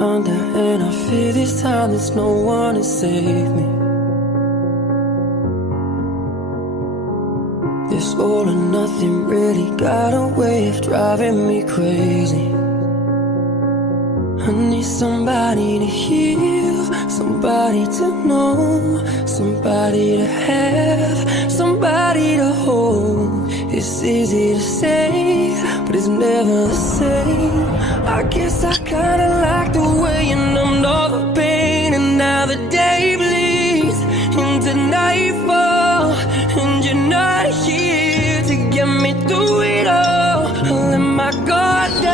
under, and I fear this time there's no one to save me. This all or nothing really got a way of driving me crazy. I need somebody to heal, somebody to know, somebody to have, somebody to hold. It's easy to say, but it's never the same. I guess I kinda like the way you numbed all the pain, and now the day bleeds into nightfall, and you're not here to get me through it all. I let my guard down,